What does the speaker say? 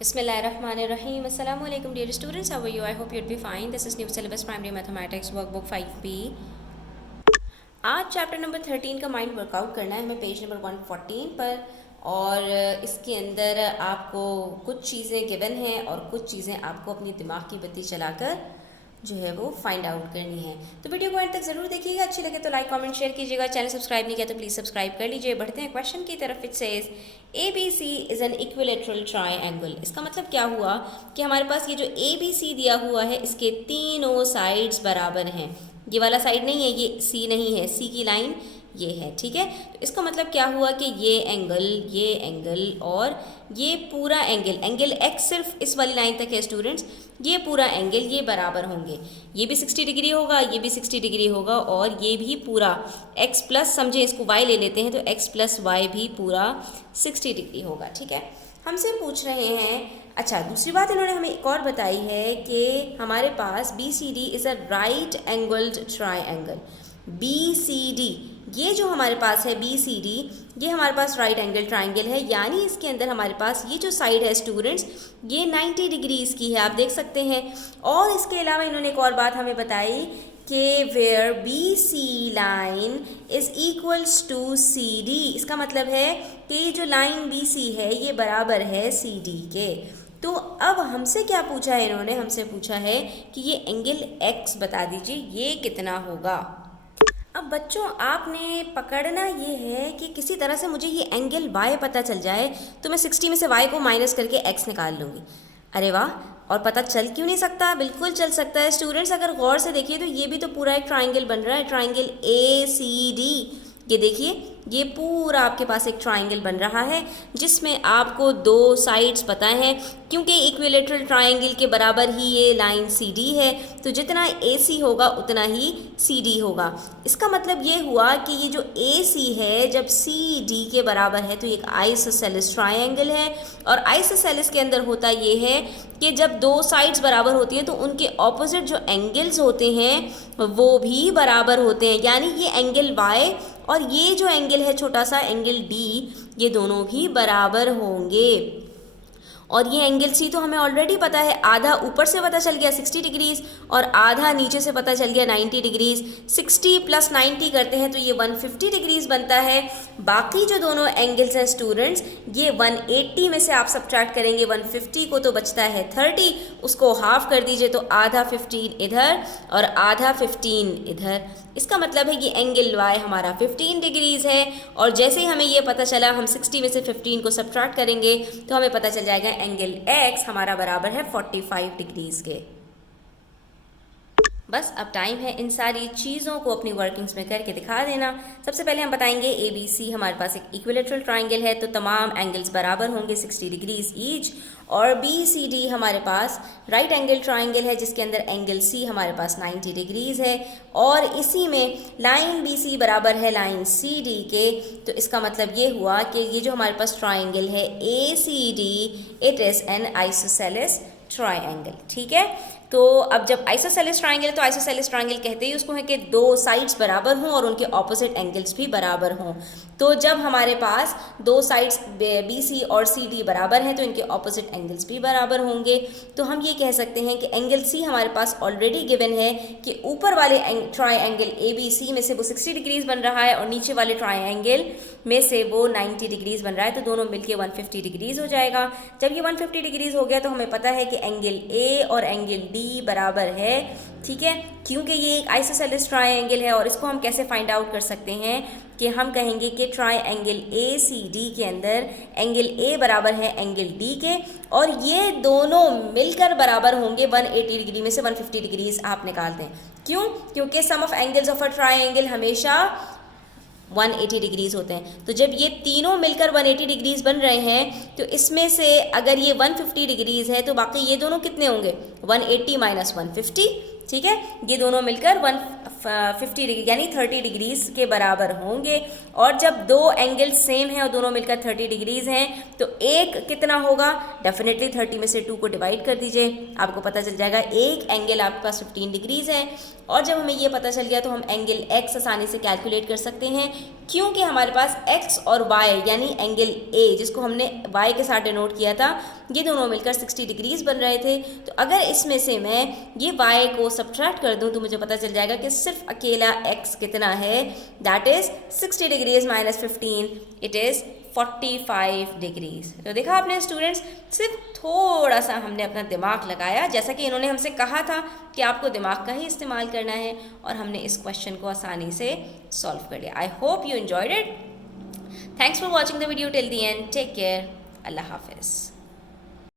Bismillahirrahmanirrahim. Assalamu alaikum dear students. How are you? I hope you'd be fine. This is new syllabus primary mathematics workbook 5B. आज chapter number 13 का mind workout करना है हमें page number 114 पर। और इसके अंदर आपको कुछ चीज़ें गिवन हैं और कुछ चीज़ें आपको अपनी दिमाग की बत्ती चलाकर जो है वो फाइंड आउट करनी है। तो वीडियो को एंड तक ज़रूर देखिएगा, अच्छी लगे तो लाइक कमेंट शेयर कीजिएगा। चैनल सब्सक्राइब नहीं किया तो प्लीज़ सब्सक्राइब कर लीजिए। बढ़ते हैं क्वेश्चन की तरफ। It says ABC is an equilateral triangle. इसका मतलब क्या हुआ कि हमारे पास ये जो ABC दिया हुआ है इसके तीनों साइड्स बराबर हैं। ये वाला साइड नहीं है, ये C नहीं है, C की लाइन ये है, ठीक है। तो इसका मतलब क्या हुआ कि ये एंगल और ये पूरा एंगल x सिर्फ इस वाली लाइन तक है स्टूडेंट्स, ये पूरा एंगल ये बराबर होंगे। ये भी 60 डिग्री होगा, ये भी 60 डिग्री होगा और ये भी पूरा x प्लस, समझे इसको y ले लेते हैं तो x प्लस वाई भी पूरा 60 डिग्री होगा, ठीक है। हमसे पूछ रहे हैं, अच्छा दूसरी बात इन्होंने हमें एक और बताई है कि हमारे पास BCD is a right angled triangle. BCD ये जो हमारे पास है BCD ये हमारे पास राइट एंगल ट्रायंगल है, यानी इसके अंदर हमारे पास ये जो साइड है स्टूडेंट्स ये 90 डिग्रीज की है, आप देख सकते हैं। और इसके अलावा इन्होंने एक और बात हमें बताई कि where BC line is equals to CD। इसका मतलब है कि ये जो लाइन BC है ये बराबर है CD के। तो अब हमसे क्या पूछा है इन्होंने, हमसे पूछा है कि ये एंगल X बता दीजिए ये कितना होगा। अब बच्चों आपने पकड़ना ये है कि किसी तरह से मुझे ये एंगल y पता चल जाए तो मैं 60 में से y को माइनस करके x निकाल लूँगी। अरे वाह, और पता चल क्यों नहीं सकता? बिल्कुल चल सकता है स्टूडेंट्स। अगर गौर से देखिए तो ये भी तो पूरा एक ट्राइंगल बन रहा है, ट्राइंगल ACD। ये देखिए ये पूरा आपके पास एक ट्राइंगल बन रहा है जिसमें आपको दो साइड्स पता हैं, क्योंकि इक्विलेटरल ट्राइंगल के बराबर ही ये लाइन CD है तो जितना AC होगा उतना ही CD होगा। इसका मतलब ये हुआ कि ये जो AC है जब CD के बराबर है तो ये एक आइसोसेलेस ट्राइंगल है। और आइसोसेलेस के अंदर होता ये है कि जब दो साइड्स बराबर होती हैं तो उनके ऑपोजिट जो एंगल्स होते हैं वो भी बराबर होते हैं, यानी ये एंगल Y और ये जो एंगल है छोटा सा एंगल D ये दोनों भी बराबर होंगे। और ये एंगल C तो हमें ऑलरेडी पता है, आधा ऊपर से पता चल गया 60 डिग्रीज और आधा नीचे से पता चल गया 90 डिग्रीज। 60 प्लस 90 करते हैं तो ये 150 डिग्रीज बनता है। बाकी जो दोनों एंगल्स हैं स्टूडेंट्स ये 180 में से आप सब्ट्रैक्ट करेंगे 150 को तो बचता है 30, उसको हाफ कर दीजिए तो आधा 15 इधर और आधा 15 इधर। इसका मतलब है कि एंगल Y हमारा 15 डिग्रीज है। और जैसे ही हमें ये पता चला हम 60 में से 15 को सब्ट्रैक्ट करेंगे तो हमें पता चल जाएगा एंगल X हमारा बराबर है 45 डिग्रीज के। बस अब टाइम है इन सारी चीज़ों को अपनी वर्किंग्स में करके दिखा देना। सबसे पहले हम बताएंगे ABC हमारे पास एक इक्विलेटरल ट्राइंगल है तो तमाम एंगल्स बराबर होंगे 60 डिग्रीज ईच। और BCD हमारे पास राइट एंगल ट्राइंगल है जिसके अंदर एंगल C हमारे पास 90 डिग्रीज है और इसी में लाइन BC बराबर है लाइन CD के। तो इसका मतलब ये हुआ कि ये जो हमारे पास ट्राइंगल है ACD it is an isosceles triangle, ठीक है। तो अब जब आइसोसेलेस ट्राइंगल तो आइसोसेलेस ट्राइंगल कहते ही उसको है कि दो साइड्स बराबर हों और उनके ऑपोजिट एंगल्स भी बराबर हों। तो जब हमारे पास दो साइड्स BC और CD बराबर हैं तो इनके ऑपोजिट एंगल्स भी बराबर होंगे। तो हम ये कह सकते हैं कि एंगल C हमारे पास ऑलरेडी गिवन है कि ऊपर वाले ट्राइंगल ABC में से वो 60 डिग्रीज बन रहा है और नीचे वाले ट्राइंगल में से वो 90 डिग्रीज बन रहा है, तो दोनों मिलके 150 डिग्रीज हो जाएगा। जब ये 150 डिग्रीज हो गया तो हमें पता है कि एंगल A और एंगल D बराबर है, ठीक है, क्योंकि ये एक आइसोसेलेस ट्राइंगल है। और इसको हम कैसे फाइंड आउट कर सकते हैं कि हम कहेंगे कि ट्राइंगल ACD के अंदर एंगल A बराबर है एंगल D के और ये दोनों मिलकर बराबर होंगे 180 डिग्री में से 150 डिग्रीज आप निकाल दें। क्यों? क्योंकि sum of angles of a triangle हमेशा 180 डिग्रीज होते हैं। तो जब ये तीनों मिलकर 180 डिग्रीज बन रहे हैं तो इसमें से अगर ये 150 डिग्रीज है तो बाकी ये दोनों कितने होंगे 180 माइनस 150, ठीक है। ये दोनों मिलकर 50 डिग्री यानी 30 डिग्रीज के बराबर होंगे। और जब दो एंगल सेम हैं और दोनों मिलकर 30 डिग्रीज हैं तो एक कितना होगा, डेफिनेटली 30 में से 2 को डिवाइड कर दीजिए, आपको पता चल जाएगा एक एंगल आपके पास 15 डिग्रीज है। और जब हमें ये पता चल गया तो हम एंगल x आसानी से कैलकुलेट कर सकते हैं, क्योंकि हमारे पास x और y यानी एंगल A जिसको हमने y के साथ डिनोट किया था, ये दोनों मिलकर 60 डिग्रीज बन रहे थे। तो अगर इसमें से मैं ये y को सब्ट्रैक्ट कर दूं तो मुझे पता चल जाएगा कि सिर्फ अकेला x कितना है, that is 60 degrees minus 15, it is 45 degrees. तो देखा आपने स्टूडेंट्स, सिर्फ थोड़ा सा हमने अपना दिमाग लगाया, जैसा कि इन्होंने हमसे कहा था कि आपको दिमाग का ही इस्तेमाल करना है, और हमने इस क्वेश्चन को आसानी से सॉल्व कर लिया। I hope you enjoyed it. Thanks for watching the video till the end. Take care. अल्लाह हाफिज़।